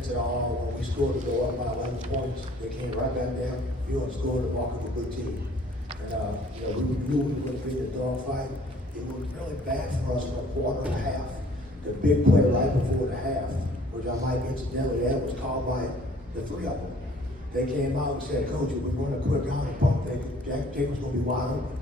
defense at all. When we scored to go up by 11 points, they came right back down the field and scored to mark up a good team. And we knew we were going to be in a dogfight. It was really bad for us in a quarter and a half. The big play right before the half, which I might incidentally add, was called by the three of them. They came out and said, "Coach, if we run a quick out and pump, Jacob's going to be wide open."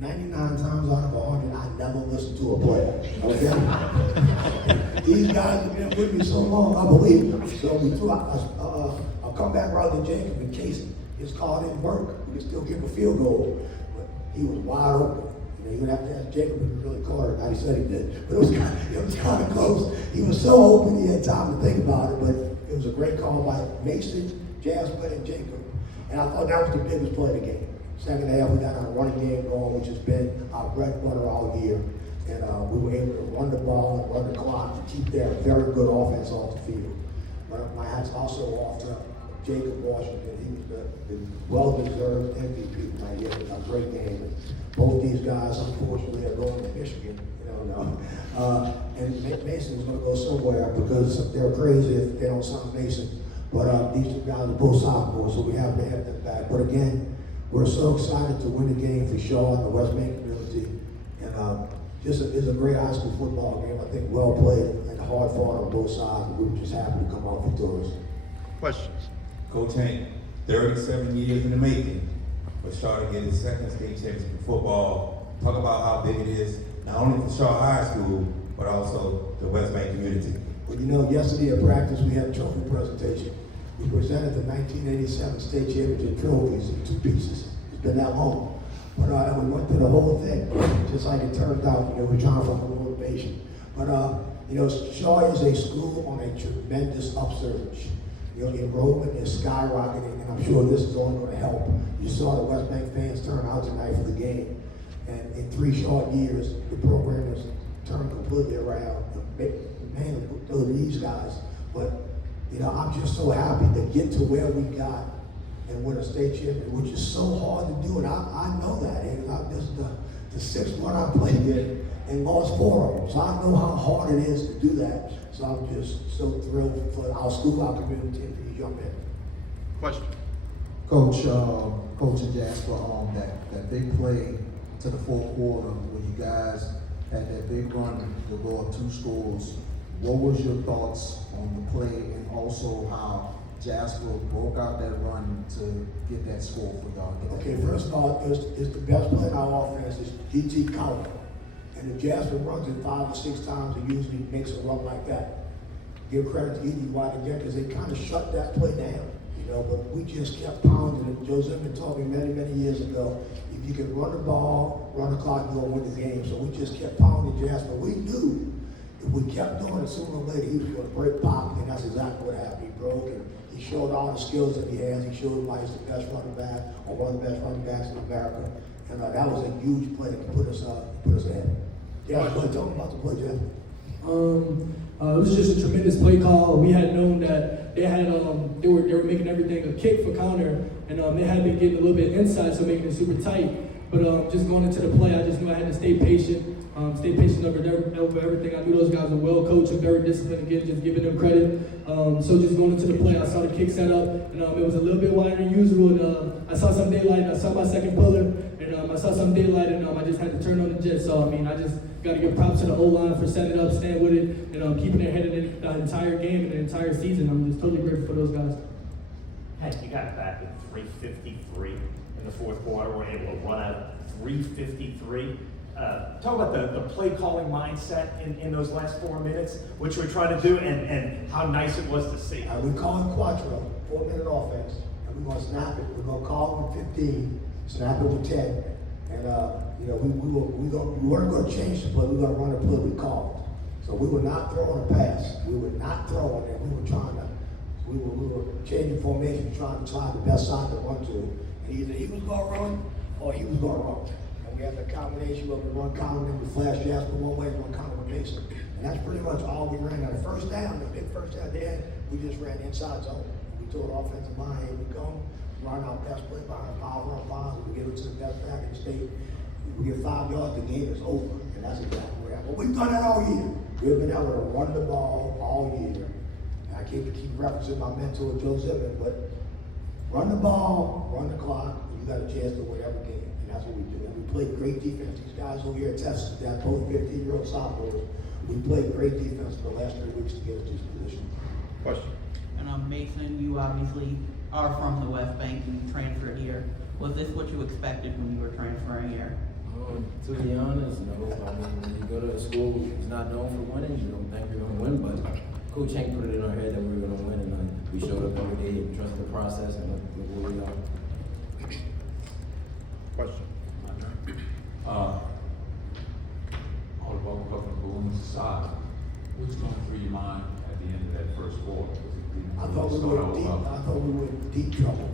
99 times out of 100, I never listened to a play. Okay? These guys have been with me so long, I believe them. So we threw out a comeback route to Jacob in case his call didn't work. We could still give a field goal, but he was wide open. You would have to ask Jacob if he really caught it. He said he did. But it was kind of close. He was so open, he had time to think about it, but it was a great call by Mason, Jasper, and Jacob. And I thought that was the biggest play of the game. Second half, we got our running game going, which has been our bread and butter all year. And we were able to run the ball and run the clock to keep their very good offense off the field. But my hat's also off to Jacob Washington. He was the well-deserved MVP tonight. He had a great game. And both these guys, unfortunately, are going to Michigan. And Mason is going to go somewhere because they're crazy if they don't sign Mason. But these two guys are both sophomores, so we have to have them back. But again, we're so excited to win the game for Shaw and the West Main community. And it's a great high school football game. I think well played and hard fought on both sides. We were just happy to come out victorious. Questions? Coach Hank, 37 years in the making, but Shaw to get his second state championship in football. Talk about how big it is, not only for Shaw High School, but also the West Bank community. Well, yesterday at practice, we had a trophy presentation. We presented the 1987 state championship trophies in 2 pieces. It's been that long. But we went through the whole thing, just like it turned out. We're trying to find a motivation. But Shaw is a school on a tremendous upsurge. Enrollment is skyrocketing, and I'm sure this is only going to help. You saw the West Bank fans turn out tonight for the game. And in 3 short years, the program has turned completely around. Mainly to these guys. But I'm just so happy to get to where we got and win a state championship, which is so hard to do. And I know that. And this is the 6th one I played in and lost 4 of them. So I know how hard it is to do that. So I'm just so thrilled for our school, our community, and for these young men. Question? Coach and Jasper, that big play to the 4th quarter where you guys had that big run to go up 2 scores. What was your thoughts on the play and also how Jasper broke out that run to get that score for y'all? Okay, first of all, it's the best play in our offense is GT counter. And if Jasper runs it 5 or 6 times, he usually makes a run like that. Give credit to E.D. White again because they kind of shut that play down. But we just kept pounding it. Joe Zimmerman told me many, many years ago, if you can run the ball, run the clock, you're going to win the game. So we just kept pounding Jasper. We knew if we kept doing it, sooner or later, he was going to break pop, and that's exactly what happened. He broke, and he showed all the skills that he has. He showed why he's the best running back, or one of the best running backs in America. And that was a huge play to put us ahead. Yeah, tell me about the play, Jeff. It was just a tremendous play call. We had known that they were making everything a kick for counter, and they had been getting a little bit inside, so making it super tight. But just going into the play, I just knew I had to stay patient. Stay patient over everything. I knew those guys were well coached and very disciplined. Again, just giving them credit. So just going into the play, I saw the kick set up, and it was a little bit wider than usual. And I saw some daylight. And I saw my second pillar, and I saw some daylight, and I just had to turn on the jet. So I just got to give props to the O-line for setting it up, staying with it, and keeping their head in the entire game and the entire season. I'm just totally grateful for those guys. Hey, you got back at 3:53 in the 4th quarter. We're able to run out 3:53. Talk about the play calling mindset in those last 4 minutes, which we're trying to do, and how nice it was to see. We call it Quattro, 4-minute offense, and we're going to snap it. We're going to call it with 15, snap it with 10. And we weren't going to change the play. We were going to run the play we called. So we were not throwing a pass. We were not throwing it. We were changing formation, trying to find the best side to run to. And either he was going to run or he was going to run. We had the combination of the one column and we flash Jasper one way and one column with Mason. And that's pretty much all we ran. On the first down, the big first down there, we just ran inside zone. We told the offensive line, here we go, run our best play behind power run bonds, we give it to the best back in the state. We get 5 yards, the game is over. And that's exactly what happened. But we've done that all year. We've been able to run the ball all year. And I keep referencing my mentor, Joe Zimmerman, but run the ball, run the clock, and you got a chance to win every game. And that's what we do. And we played great defense. These guys over here at Texas, that both 15-year-old sophomores, we played great defense for the last 3 weeks to get us to this position. Question. And Mason, you obviously are from the West Bank and you transferred here. Was this what you expected when you were transferring here? To be honest, no. I mean, when you go to a school that's not known for winning, you don't think you're going to win. But Coach Hank put it in our head that we were going to win, and we showed up every day and trusted the process, and look where we are. Question. All the ball coming from Boone's side. What's going through your mind at the end of that first quarter? I thought we were in deep trouble.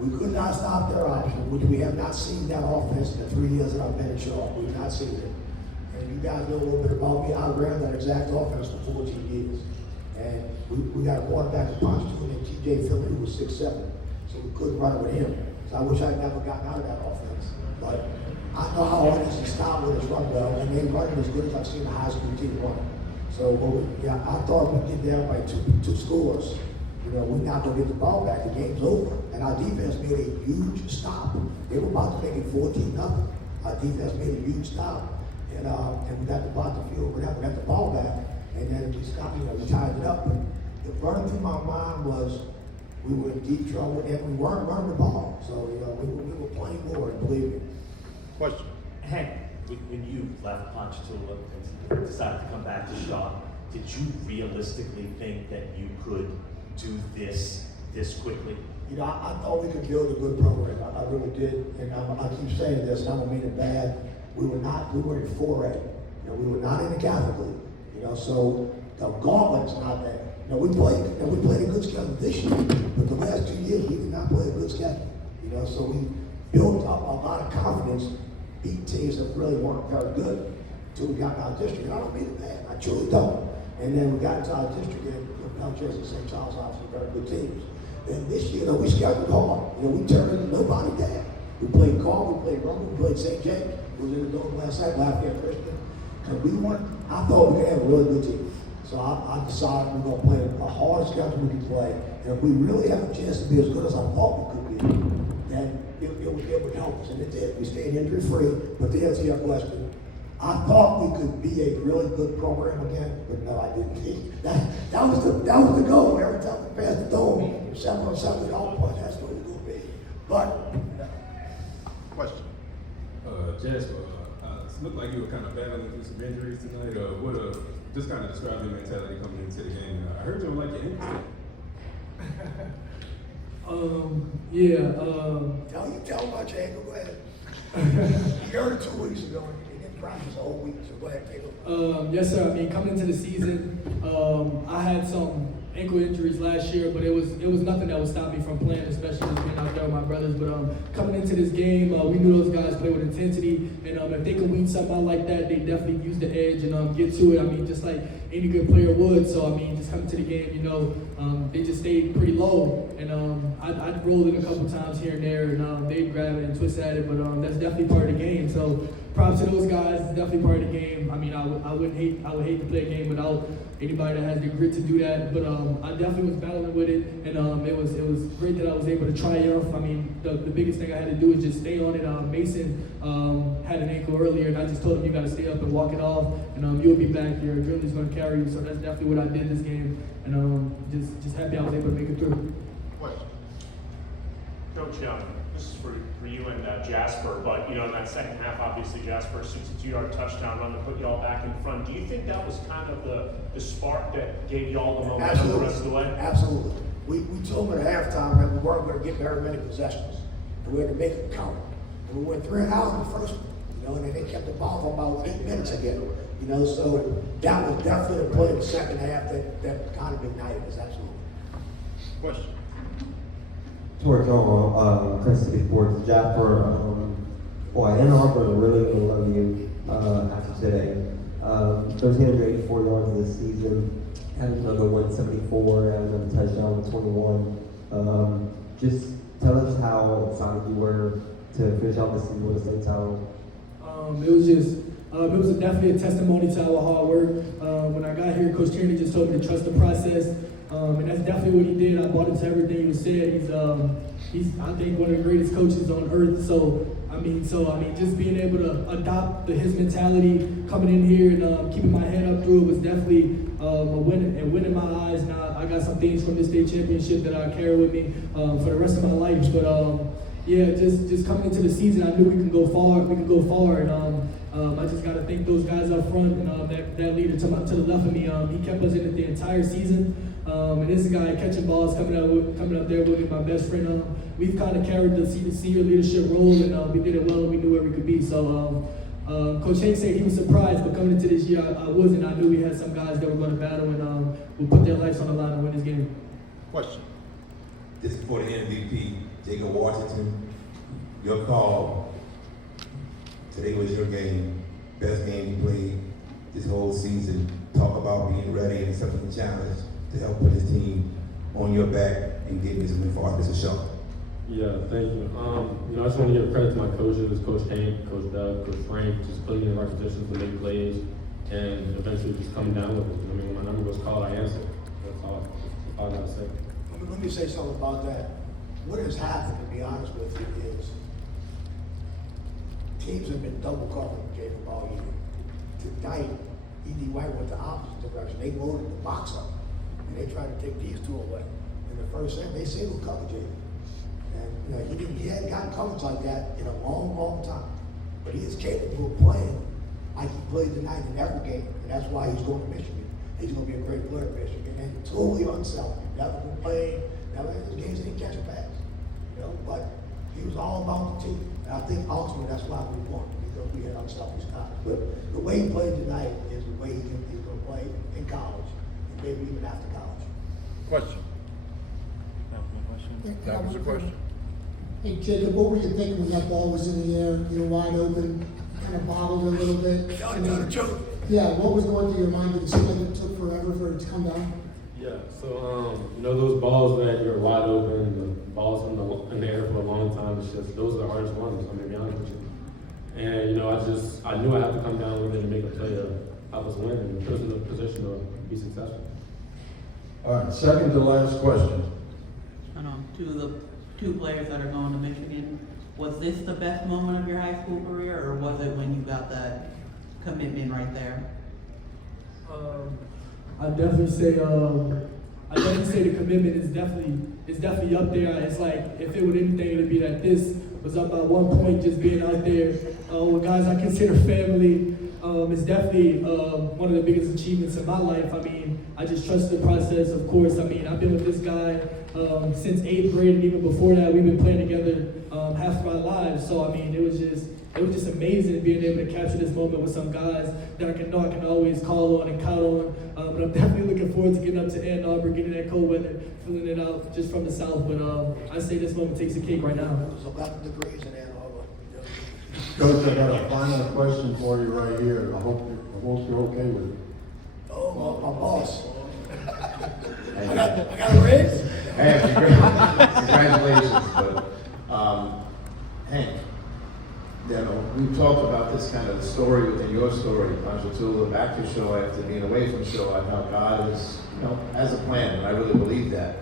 We could not stop their option, which we have not seen that offense in the 3 years that I've been at Shaw. We've not seen it. And you guys know a little bit about me. I ran that exact offense for 14 years. And we got a quarterback to punch to named T.J. Philly, who was 6'7". So we couldn't run it with him. So I wish I'd never gotten out of that offense. But I know how hard it is to stop when it's run well, and they run it as good as I've seen a high school team run. So I thought we'd get down by two scores. You know, we're not going to get the ball back. The game's over. And our defense made a huge stop. They were about to make it 14-0. Our defense made a huge stop. And we got the ball to the field. We got the ball back. And then we stopped, we tied it up. But the running through my mind was we were in deep trouble and we weren't running the ball. So, we were playing more, believe me. Question. Hank, when you left Ponchatoula and decided to come back to Shaw, did you realistically think that you could do this quickly? I thought we could build a good program. I really did. And I keep saying this, and I don't mean it bad. We were in 4A. We were not in the Catholic League. So the gauntlet's not there. We played a good schedule this year, but the last 2 years we did not play a good schedule. So we built up a lot of confidence, beat teams that really weren't very good until we got in our district. And I don't mean it bad. I truly don't. And then we got into our district and Belchers and St. Charles obviously very good teams. And this year, we scheduled hard. We turned nobody down. We played Carl, we played Rumble, we played St. James. We was in the dome last night, Lafayette Christian. Because I thought we could have a really good team. So I decided we're going to play the hardest schedule we can play. And if we really have a chance to be as good as I thought we could be, then it would help us. And it did. We stayed injury free. But to answer your question, I thought we could be a really good program again, but no, I didn't. That was the goal. Every time we passed the dome, 7 on 7 at all points, that's what we're going to be. But Question. Jasper, it looked like you were kind of battling through some injuries tonight. Just kind of describe your mentality coming into the game. I heard you don't like your injuries. Tell my Jacob, go ahead. You heard it 2 weeks ago. Practice a whole week, so go ahead, Caleb. Yes, sir. I mean, coming into the season, I had some ankle injuries last year, but it was nothing that would stop me from playing, especially just being out there with my brothers. But coming into this game, we knew those guys play with intensity, and if they could weed something out like that, they definitely use the edge and get to it. I mean, just like any good player would. So I mean, just coming to the game, they just stayed pretty low, and I'd rolled it a couple times here and there, and they'd grab it and twist at it. But that's definitely part of the game. So props to those guys. It's definitely part of the game. I mean, I would hate to play a game without anybody that has the grit to do that. But I definitely was battling with it, and it was great that I was able to triumph. I mean, the biggest thing I had to do is just stay on it. Mason had an ankle earlier, and I just told him you got to stay up and walk it off, and you'll be back. Your adrenaline's going to carry you. So that's definitely what I did this game, and just happy I was able to make it through. Question. Coach, this is for you and Jasper, but in that second half, obviously Jasper 62-yard touchdown run to put you all back in front. Do you think that was kind of the spark that gave you all the momentum the rest of the way? Absolutely. We told them at halftime that we weren't going to get very many possessions, and we had to make it count. And we went 3 and out in the first one, and then they kept the ball for about 8 minutes again. So that was definitely a play in the second half that kind of ignited us. Absolutely. Question. Torch on Crescent City Sports. Jasper, Ann Arbor really going to love you after today. 1,384 yards this season, had another 174, had another touchdown with 21. Just tell us how excited you were to finish out the season with the same title. It was just It was definitely a testimony to our hard work. When I got here, Coach Tierney just told me to trust the process, and that's definitely what he did. I bought into everything he said. He's I think one of the greatest coaches on earth. So I mean, just being able to adopt his mentality, coming in here and keeping my head up through it was definitely a win in my eyes. Now I got some things from this state championship that I carry with me for the rest of my life. But yeah, just coming into the season, I knew we can go far. And I just got to thank those guys up front and that leader to the left of me. He kept us in it the entire season. And this guy catching balls coming up there with me, my best friend. We've kind of carried the senior leadership role, and we did it well, and we knew where we could be. So Coach Hank said he was surprised, but coming into this year, I wasn't. I knew we had some guys that were going to battle and would put their lives on the line and win this game. Question. This is for the MVP, Jacob Washington. Your call. Today was your game. Best game you played this whole season. Talk about being ready and accepting the challenge to help put his team on your back and get this win for Archbishop Shaw. Yeah, thank you. I just want to give credit to my coaches, Coach Hank, Coach Doug, Coach Frank, just putting in our positions to make plays and eventually just coming down with it. I mean, when my number was called, I answered. That's all I got to say. Let me say something about that. What has happened, to be honest with you, is teams have been double covering Jacob all year. Tonight, E.D. White went the opposite direction. They loaded the box up, and they tried to take these two away. In the first set, they single covered Jacob. And he hadn't gotten coverage like that in a long, long time. But he is capable of playing like he played tonight in every game, and that's why he's going to Michigan. He's going to be a great player at Michigan, and totally unselfish. Never played, never in his games, he didn't catch a pass. But he was all about the team. And I think ultimately that's why we won, because we had unselfish guys. But the way he played tonight is the way he's going to play in college, and maybe even after college. Question. That was a question. Hey Jacob, what were you thinking when that ball was in the air? You were wide open, kind of bobbled a little bit. Yeah, what was going through your mind? Did it seem like it took forever for it to come down? Yeah, so those balls that you're wide open, the balls in the air for a long time, it's just those are the hardest ones. I'm gonna be honest with you. And I knew I had to come down with it and make a play to help us win and put us in a position to be successful. All right, second to last question. To the two players that are going to Michigan, was this the best moment of your high school career, or was it when you got that commitment right there? I'd definitely say the commitment is definitely up there. It's like if it were anything, it'd be that this was up by 1 point, just being out there with guys I consider family. It's definitely one of the biggest achievements in my life. I mean, I just trust the process, of course. I mean, I've been with this guy since 8th grade, and even before that, we've been playing together half of our lives. So I mean, it was just amazing being able to capture this moment with some guys that I can always call on and count on. But I'm definitely looking forward to getting up to Ann Arbor, getting that cold weather, feeling it out just from the south. But I say this moment takes the cake right now. It was 11 degrees in Ann Arbor. Coach, I got a final question for you right here. I hope you're okay with it. Oh, my boss. I got a raise? Hey, congratulations. But, Hank, we've talked about this kind of story within your story, Ponchatoula, back to Shaw after being away from Shaw, and how God is, has a plan, and I really believe that.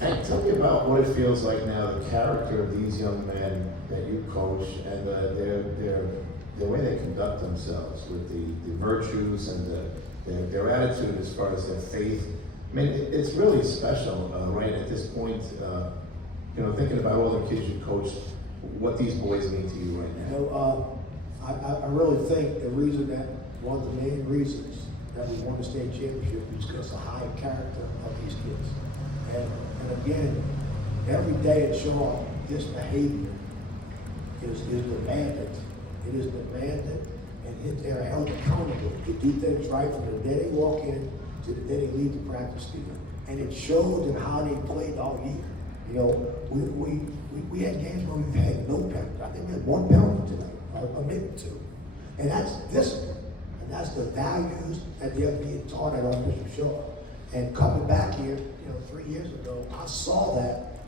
Hank, tell me about what it feels like now, the character of these young men that you coach, and the way they conduct themselves with the virtues and their attitude as far as their faith. I mean, it's really special, right at this point, thinking about all the kids you coach, what these boys mean to you right now. I really think one of the main reasons that we won the state championship is because of the high character of these kids. And again, every day at Shaw, this behavior is demanded. It is demanded, and they're held accountable to do things right from the day they walk in to the day they leave the practice field. And it showed in how they played all year. We had games where we've had no penalty. I think we had one penalty tonight, or maybe two. And that's discipline. And that's the values that they're being taught at Archbishop Shaw. And coming back here, 3 years ago, I saw that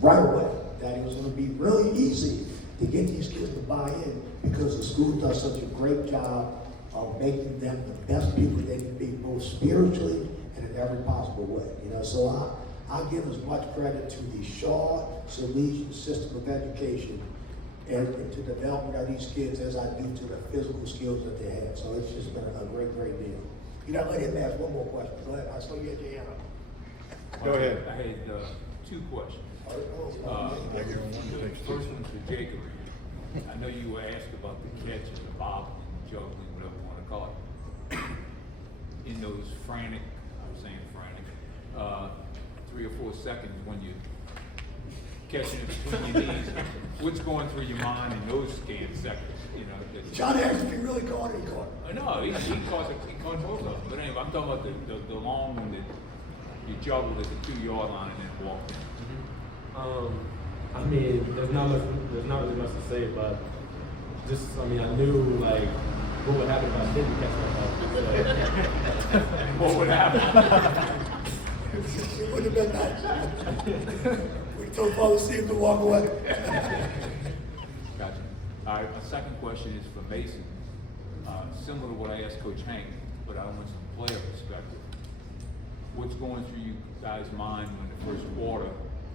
right away, that it was going to be really easy to get these kids to buy in, because the school does such a great job of making them the best people they can be, both spiritually and in every possible way. You know, so I give as much credit to the Shaw Salesian system of education and to the development of these kids as I do to the physical skills that they have. So it's just been a great, great deal. You know, let him ask one more question. Go ahead. I saw you had your hand up. Go ahead. I had two questions. First one's for Jacob. I know you were asked about the catch and the bob and juggling, whatever you want to call it. In those frantic, I was saying frantic, 3 or 4 seconds when you catching it between your knees, what's going through your mind in those scant seconds? You know, John asked if he really caught it, he caught it. No, he caught both of them. But anyway, I'm talking about the long one that you juggled at the 2-yard line and then walked in. I mean, there's not really much to say, but just, I mean, I knew, like, what would happen if I didn't catch that ball. What would happen? It would have been nice. We told Father Steve to walk away. Gotcha. All right, my second question is for Mason. Similar to what I asked Coach Hank, but I want some player perspective. What's going through you guys' mind when the first quarter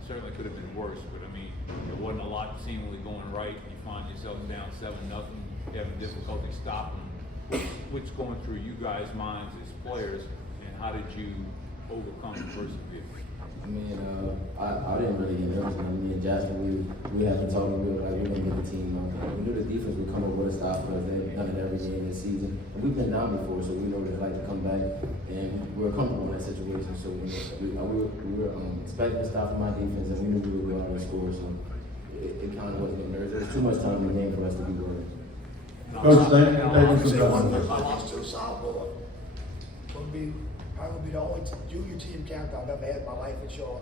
certainly could have been worse, but I mean, there wasn't a lot seemingly going right. You find yourself down 7-0, having difficulty stopping. What's going through you guys' minds as players, and how did you overcome and persevere? I mean, I didn't really get nervous. Me and Jasper, we had been talking, we were like, we're going to get the team out. We knew the defense would come up with a stop for us. They've done it every game this season. And we've been down before, so we know what it's like to come back. And we were comfortable in that situation. So we were expecting a stop from my defense, and we knew we would go out and score. So it kind of wasn't getting nervous. There was too much time in the game for us to be worried. Coach, thank you for I that. lost to a sophomore. Probably the only junior team captain I've ever had in my life at Shaw.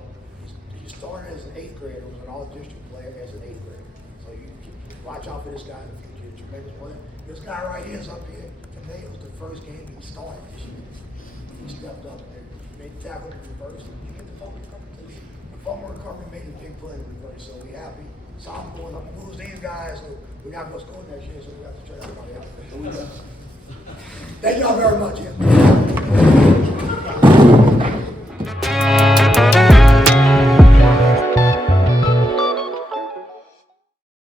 He started as an 8th grader, was an all-district player as an 8th grader. So you watch out for this guy in the future. He's a tremendous player. This guy right here is up here. Today was the first game he started this year. He stepped up and made the tackle in reverse. You get the fumble recovery. The fumble recovery made a big play in reverse. So we happy. Sophomores, I'm gonna lose these guys, so we're not gonna score next year, so we have to trade everybody out. Thank y'all very much. Yeah.